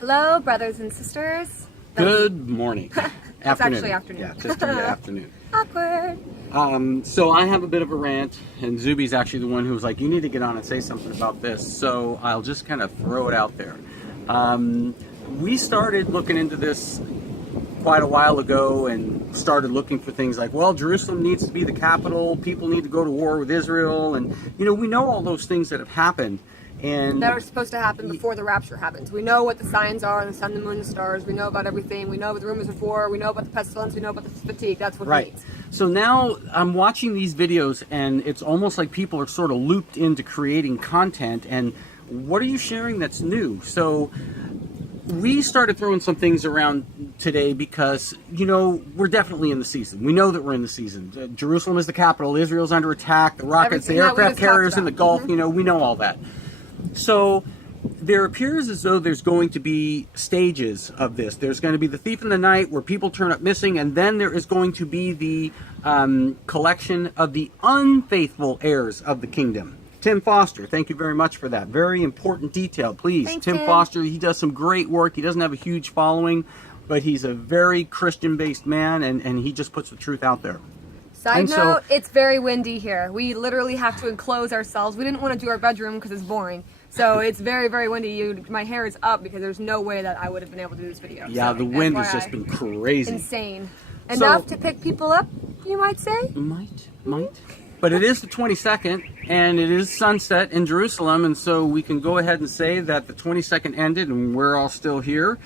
Hello, brothers and sisters. Good morning. It's actually afternoon. Yeah, just in the afternoon. Awkward. So I have a bit of a rant, and Zuby's actually the one who was like, you need to get on and say something about this. So I'll just kind of throw it out there. We started looking into this quite a while ago and started looking for things like, well, Jerusalem needs to be the capital. People need to go to war with Israel. And, you know, we know all those things that have happened. And that were supposed to happen before the rapture happens. We know what the signs are, the sun, the moon, the stars. We know about everything. We know about the rumors of war. We know about the pestilence. We know about the fatigue. That's what right. It means. So now I'm watching these videos, and it's almost like people are sort of looped into creating content. And what are you sharing that's new? So we started throwing some things around today because, you know, we're definitely in the season. We know that we're in the season. Jerusalem is the capital. Israel's under attack. The rockets, the aircraft carriers in the Gulf. You know, we know all that. So there appears as though there's going to be stages of this. There's going to be the thief in the night where people turn up missing, and then there is going to be the collection of the unfaithful heirs of the kingdom. Tim Foster, thank you very much for that. Very important detail, please. Thanks, Tim Foster, he does some great work. He doesn't have a huge following, but he's a very Christian-based man, and he just puts the truth out there. Side note, it's very windy here. We literally have to enclose ourselves. We didn't want to do our bedroom because it's boring. So it's very, very windy. My hair is up because there's no way that I would have been able to do this video. Yeah, so the wind has just been crazy. Insane. Enough to pick people up, you might say? Might. But it is the 22nd, and it is sunset in Jerusalem, and so we can go ahead and say that the 22nd ended, and we're all still here.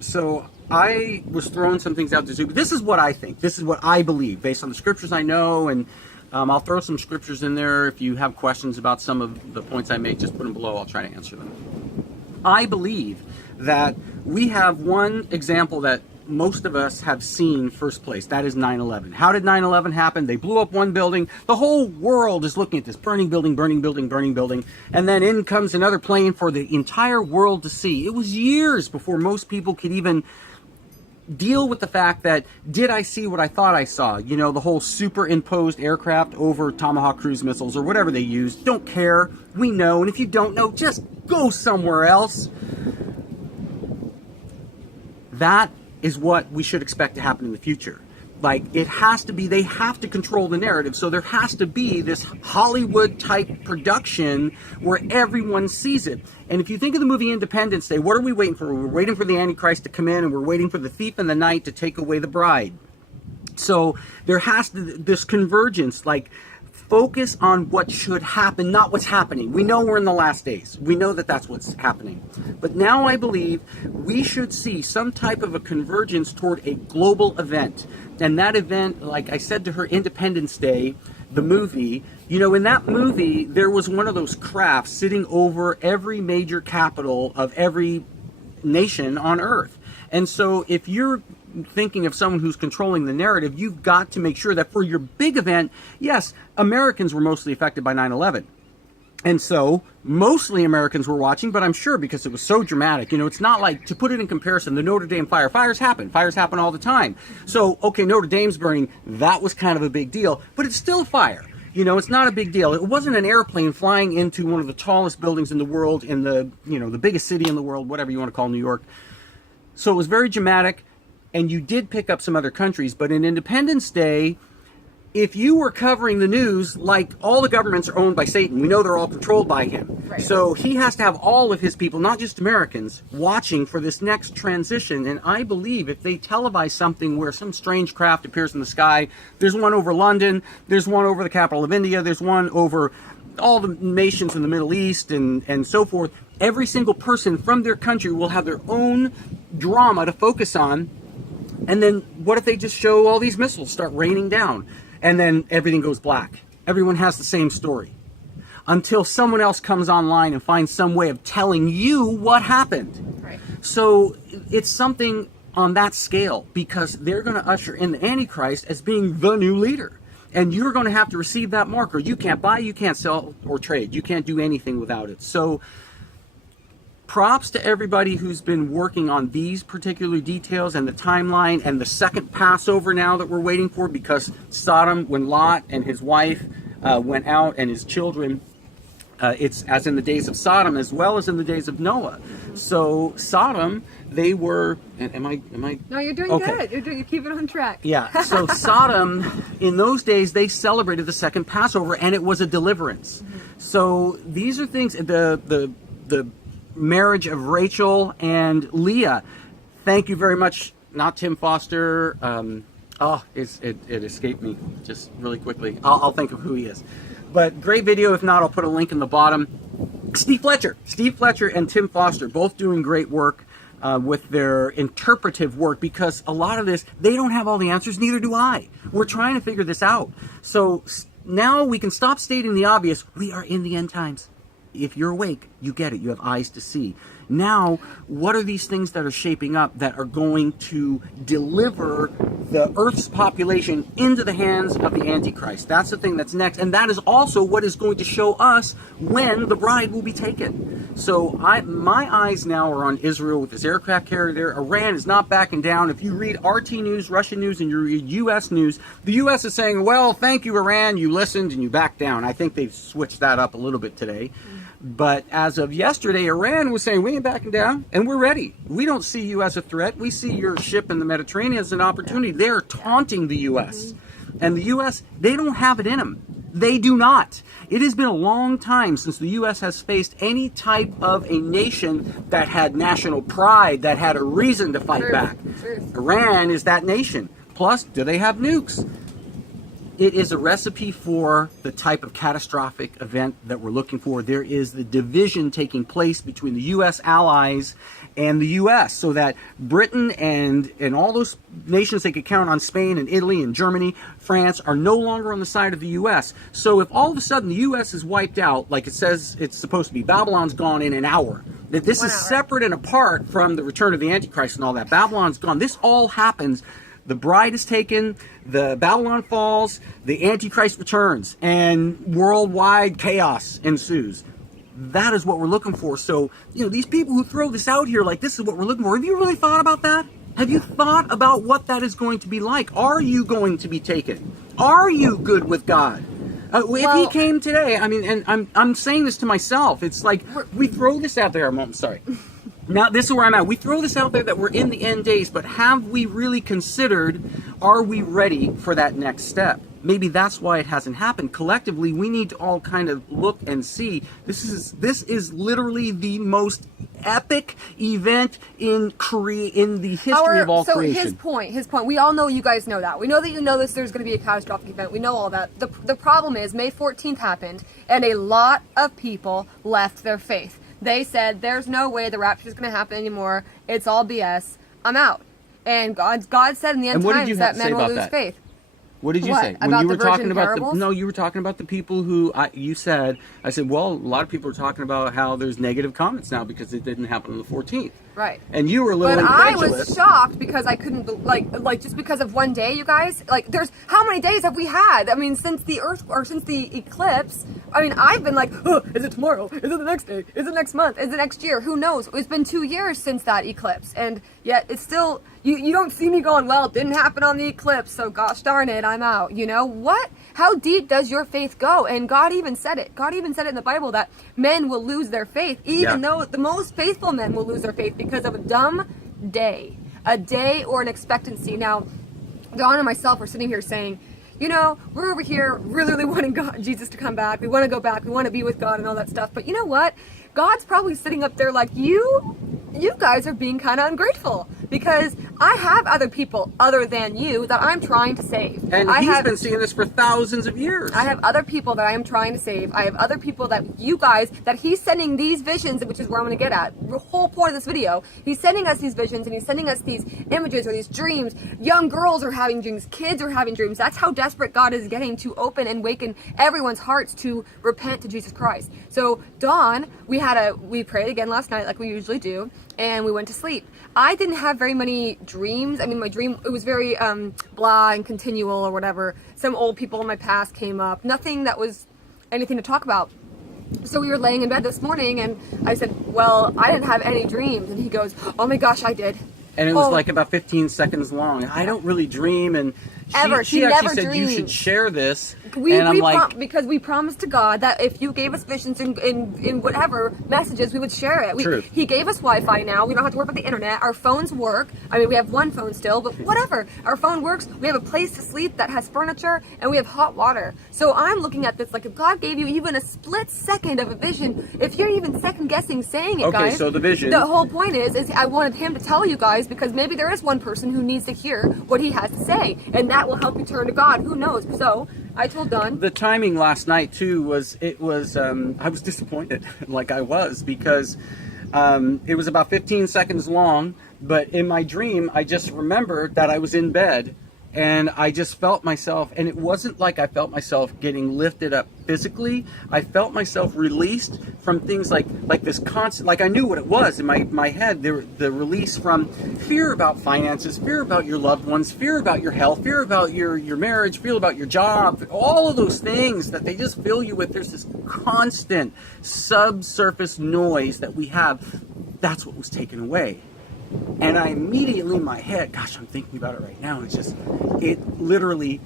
So I was throwing some things out to Zuby. This is what I think. This is what I believe, based on the scriptures I know, and I'll throw some scriptures in there. If you have questions about some of the points I make, just put them below. I'll try to answer them. I believe that we have one example that most of us have seen first place. That is 9/11. How did 9/11 happen? They blew up one building. The whole world is looking at this burning building, burning building, burning building. And then in comes another plane for the entire world to see. It was years before most people could even deal with the fact that, did I see what I thought I saw? You know, the whole superimposed aircraft over Tomahawk cruise missiles or whatever they used. Don't care. We know. And if you don't know, just go somewhere else. That is what we should expect to happen in the future. Like, it has to be, they have to control the narrative. So there has to be this Hollywood type production where everyone sees it. And if you think of the movie Independence Day, what are we waiting for? We're waiting for the Antichrist to come in, and we're waiting for the thief in the night to take away the bride. So there has to, this convergence, like, focus on what should happen, not what's happening. We know we're in the last days. We know that that's what's happening. But now I believe we should see some type of a convergence toward a global event. And that event, like I said to her, Independence Day, the movie, you know, in that movie, there was one of those crafts sitting over every major capital of every nation on Earth. And so if you're thinking of someone who's controlling the narrative, you've got to make sure that for your big event, yes, Americans were mostly affected by 9/11. And so mostly Americans were watching, but I'm sure because it was so dramatic, you know, it's not like, to put it in comparison, the Notre Dame fire. Fires happen all the time. So, okay, Notre Dame's burning, that was kind of a big deal, but it's still a fire. You know, it's not a big deal. It wasn't an airplane flying into one of the tallest buildings in the world, in the, you know, the biggest city in the world, whatever you want to call New York. So it was very dramatic. And you did pick up some other countries, but in Independence Day, if you were covering the news, like, all the governments are owned by Satan. We know they're all controlled by him. Right. So he has to have all of his people, not just Americans, watching for this next transition. And I believe if they televise something where some strange craft appears in the sky, there's one over London, there's one over the capital of India, there's one over all the nations in the Middle East and so forth. Every single person from their country will have their own drama to focus on. And then what if they just show all these missiles start raining down and then everything goes black? Everyone has the same story until someone else comes online and finds some way of telling you what happened. Right. So it's something on that scale, because they're going to usher in the Antichrist as being the new leader. And you're going to have to receive that marker. You can't buy, you can't sell or trade. You can't do anything without it. So props to everybody who's been working on these particular details and the timeline and the second Passover now that we're waiting for, because Sodom, when Lot and his wife went out and his children, It's as in the days of Sodom as well as in the days of Noah. So Sodom, they were. Am I? No, you're doing okay. good. You're keeping on track. Yeah. So Sodom, in those days, they celebrated the second Passover, and it was a deliverance. So these are things. The marriage of Rachel and Leah. Thank you very much. Not Tim Foster. It escaped me just really quickly. I'll think of who he is. But great video. If not, I'll put a link in the bottom. Steve Fletcher and Tim Foster, both doing great work with their interpretive work, because a lot of this, they don't have all the answers, neither do I. We're trying to figure this out. So now we can stop stating the obvious. We are in the end times. If you're awake, you get it. You have eyes to see. Now, what are these things that are shaping up that are going to deliver the Earth's population into the hands of the Antichrist? That's the thing that's next. And that is also what is going to show us when the bride will be taken. So my eyes now are on Israel with this aircraft carrier there. Iran is not backing down. If you read RT News, Russian news, and you read U.S. news, the U.S. is saying, well, thank you, Iran. You listened and you backed down. I think they've switched that up a little bit today. But as of yesterday, Iran was saying, we ain't backing down, and we're ready. We don't see you as a threat. We see your ship in the Mediterranean as an opportunity. They're taunting the U.S. And the U.S., they don't have it in them. They do not. It has been a long time since the U.S. has faced any type of a nation that had national pride, that had a reason to fight back. Iran is that nation. Plus, do they have nukes? It is a recipe for the type of catastrophic event that we're looking for. There is the division taking place between the U.S. allies and the U.S. so that Britain and all those nations they could count on, Spain and Italy and Germany, France, are no longer on the side of the U.S. So if all of a sudden the U.S. is wiped out, like it says it's supposed to be, Babylon's gone in an hour. That this is separate and apart from the return of the Antichrist and all that. Babylon's gone. This all happens. The bride is taken, the Babylon falls, the Antichrist returns, and worldwide chaos ensues. That is what we're looking for. So, these people who throw this out here like this is what we're looking for, have you really thought about that? Have you thought about what that is going to be like? Are you going to be taken? Are you good with God? If he came today, and I'm saying this to myself, it's like we throw this out there. I'm sorry. Now, this is where I'm at. We throw this out there that we're in the end days, but have we really considered, are we ready for that next step? Maybe that's why it hasn't happened. Collectively, we need to all kind of look and see. This is literally the most epic event in the history of all creation. So his point. We all know you guys know that. We know that you know this. There's going to be a catastrophic event. We know all that. The problem is May 14th happened, and a lot of people left their faith. They said, there's no way the rapture is going to happen anymore. It's all BS. I'm out. And God said in the end times that men will lose faith. What did you say? About you were talking about you were talking about the people who I said, well, a lot of people are talking about how there's negative comments now because it didn't happen on the 14th. Right. And you were a little incredulous. I was shocked because I couldn't, like just because of one day, you guys. There's, how many days have we had? Since the eclipse, I've been like, oh, is it tomorrow? Is it the next day? Is it next month? Is it next year? Who knows? It's been 2 years since that eclipse. And yet it's still, you don't see me going, well, it didn't happen on the eclipse, so gosh darn it, I'm out. What? How deep does your faith go? And God even said it. God even said it in the Bible that men will lose their faith, even though the most faithful men will lose their faith because of a dumb day. A day or an expectancy. Now, Dawn and myself are sitting here saying, we're over here really wanting Jesus to come back. We want to go back. We want to be with God and all that stuff. But you know what? God's probably sitting up there like, you guys are being kind of ungrateful because I have other people other than you that I'm trying to save. And he's been seeing this for thousands of years. I have other people that I am trying to save. I have other people that you guys, that he's sending these visions, which is where I'm going to get at. The whole point of this video, he's sending us these visions and he's sending us these images or these dreams. Young girls are having dreams. Kids are having dreams. That's how desperate God is getting to open and waken everyone's hearts to repent to Jesus Christ. So Dawn, we prayed again last night like we usually do, and we went to sleep. I didn't have very many dreams. My dream, it was very blah and continual or whatever. Some old people in my past came up. Nothing that was anything to talk about. So we were laying in bed this morning, and I said, well, I didn't have any dreams. And he goes, oh my gosh, I did. And it was like about 15 seconds long. I don't really dream, and ever. She never actually said dreamed. you should share this. Because we promised to God that if you gave us visions in whatever messages, we would share it. Truth. He gave us Wi-Fi now. We don't have to worry about the internet. Our phones work. I mean, we have one phone still, but whatever. Our phone works. We have a place to sleep that has furniture, and we have hot water. So I'm looking at this like if God gave you even a split second of a vision, if you're even second guessing saying it, Okay, guys. so the vision. The whole point is I wanted him to tell you guys because maybe there is one person who needs to hear what he has to say, and that will help you turn to God. Who knows? So I told Don. The timing last night too was I was disappointed, like I was, because it was about 15 seconds long. But in my dream, I just remembered that I was in bed, and I just felt myself, and it wasn't like I felt myself getting lifted up physically. I felt myself released from things like this constant, like I knew what it was in my head, the release from fear about finances, fear about your loved ones, fear about your health, fear about your marriage, fear about your job, all of those things that they just fill you with. There's this constant subsurface noise that we have. That's what was taken away. And I immediately in my head, gosh, I'm thinking about it right now. It literally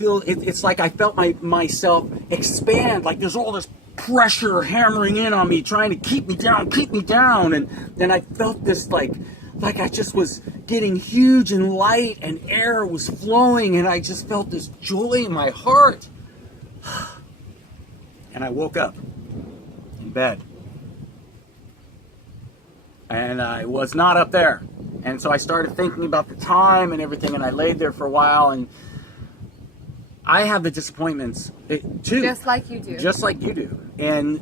it's like I felt myself expand, like there's all this pressure hammering in on me, trying to keep me down. And then I felt this like I just was getting huge and light, and air was flowing, and I just felt this joy in my heart. And I woke up in bed. And I was not up there. And so I started thinking about the time and everything, and I laid there for a while, and I have the disappointments too. Just like you do. Just like you do.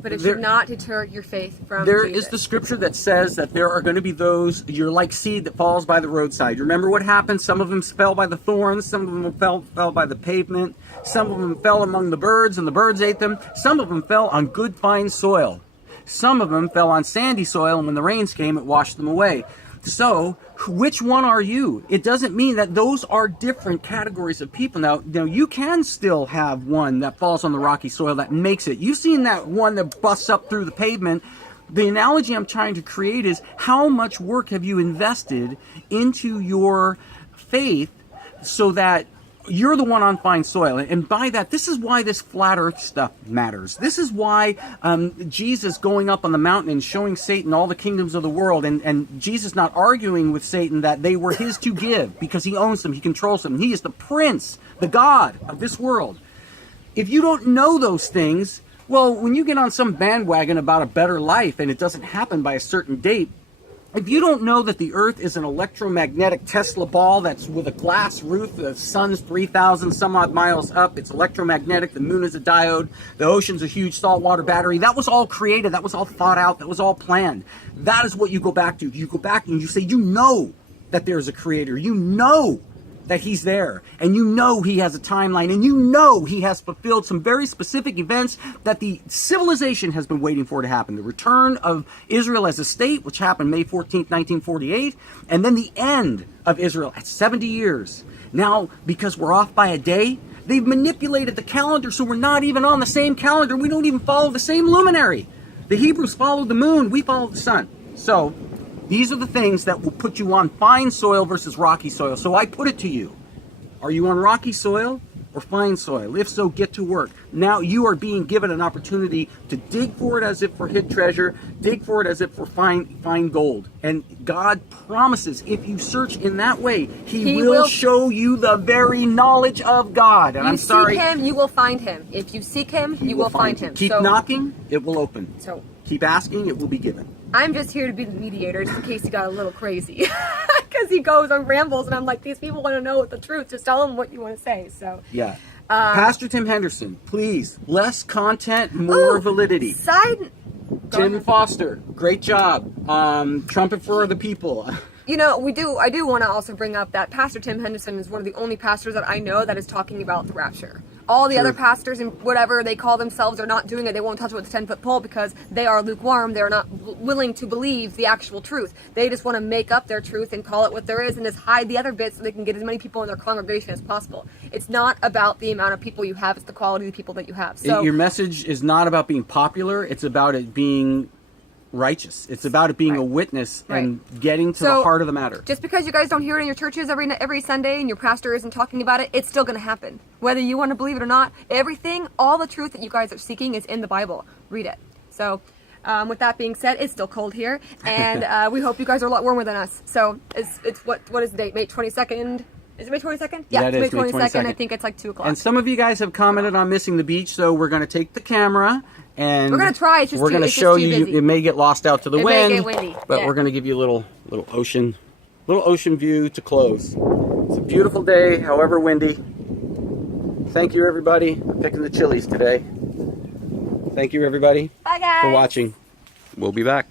But it should not deter your faith from There Jesus. is the scripture that says that there are going to be those, you're like seed that falls by the roadside. You remember what happened? Some of them fell by the thorns, some of them fell by the pavement, some of them fell among the birds, and the birds ate them. Some of them fell on good, fine soil. Some of them fell on sandy soil, and when the rains came, it washed them away. So, which one are you? It doesn't mean that those are different categories of people. Now, you can still have one that falls on the rocky soil that makes it. You've seen that one that busts up through the pavement. The analogy I'm trying to create is how much work have you invested into your faith so that you're the one on fine soil. And by that, this is why this flat earth stuff matters. This is why Jesus going up on the mountain and showing Satan all the kingdoms of the world, and Jesus not arguing with Satan that they were his to give because he owns them, he controls them. He is the prince, the God of this world. If you don't know those things, well, when you get on some bandwagon about a better life and it doesn't happen by a certain date, if you don't know that the earth is an electromagnetic Tesla ball that's with a glass roof, the sun's 3,000 some odd miles up, it's electromagnetic, the moon is a diode, the ocean's a huge saltwater battery, that was all created, that was all thought out, that was all planned. That is what you go back to. You go back and you say, you know that there's a creator. You know that he's there, and you know he has a timeline, and you know he has fulfilled some very specific events that the civilization has been waiting for to happen. The return of Israel as a state, which happened May 14th, 1948, and then the end of Israel at 70 years. Now, because we're off by a day, they've manipulated the calendar so we're not even on the same calendar. We don't even follow the same luminary. The Hebrews followed the moon, we follow the sun. So these are the things that will put you on fine soil versus rocky soil. So I put it to you. Are you on rocky soil or fine soil? If so, get to work. Now you are being given an opportunity to dig for it as if for hid treasure, dig for it as if for fine gold. And God promises if you search in that way, He will show you the very knowledge of God. And I'm sorry. You seek Him, you will find Him. If you seek Him, you will find Him. Keep knocking, it will open. So keep asking, it will be given. I'm just here to be the mediator, just in case he got a little crazy. Because he goes and rambles, and I'm like, these people want to know the truth. Just tell them what you want to say. So yeah. Pastor Tim Henderson, please, less content, more validity. Tim Foster, great job. Trumpet for the people. You know, I do want to also bring up that Pastor Tim Henderson is one of the only pastors that I know that is talking about the rapture. All the other pastors and whatever they call themselves are not doing it. They won't touch it with a 10-foot pole because they are lukewarm. They're not willing to believe the actual truth. They just want to make up their truth and call it what there is and just hide the other bits so they can get as many people in their congregation as possible. It's not about the amount of people you have. It's the quality of the people that you have. So your message is not about being popular. It's about it being righteous. It's about it being a witness and getting to the heart of the matter. Just because you guys don't hear it in your churches every Sunday and your pastor isn't talking about it, it's still going to happen. Whether you want to believe it or not, everything, all the truth that you guys are seeking is in the Bible. Read it. So with that being said, it's still cold here, and we hope you guys are a lot warmer than us. So it's what is the date? May 22nd? Is it May 22nd? Yeah, it's May 22nd. I think it's like 2 o'clock. And some of you guys have commented on missing the beach, so we're going to take the camera and we're going to try. It's just we're going to show you. It may get lost out to the wind, may get windy. But we're going to give you a little ocean view to close. It's a beautiful day, however windy. Thank you, everybody. I'm picking the chilies today. Thank you, everybody. Bye, guys. For watching. We'll be back.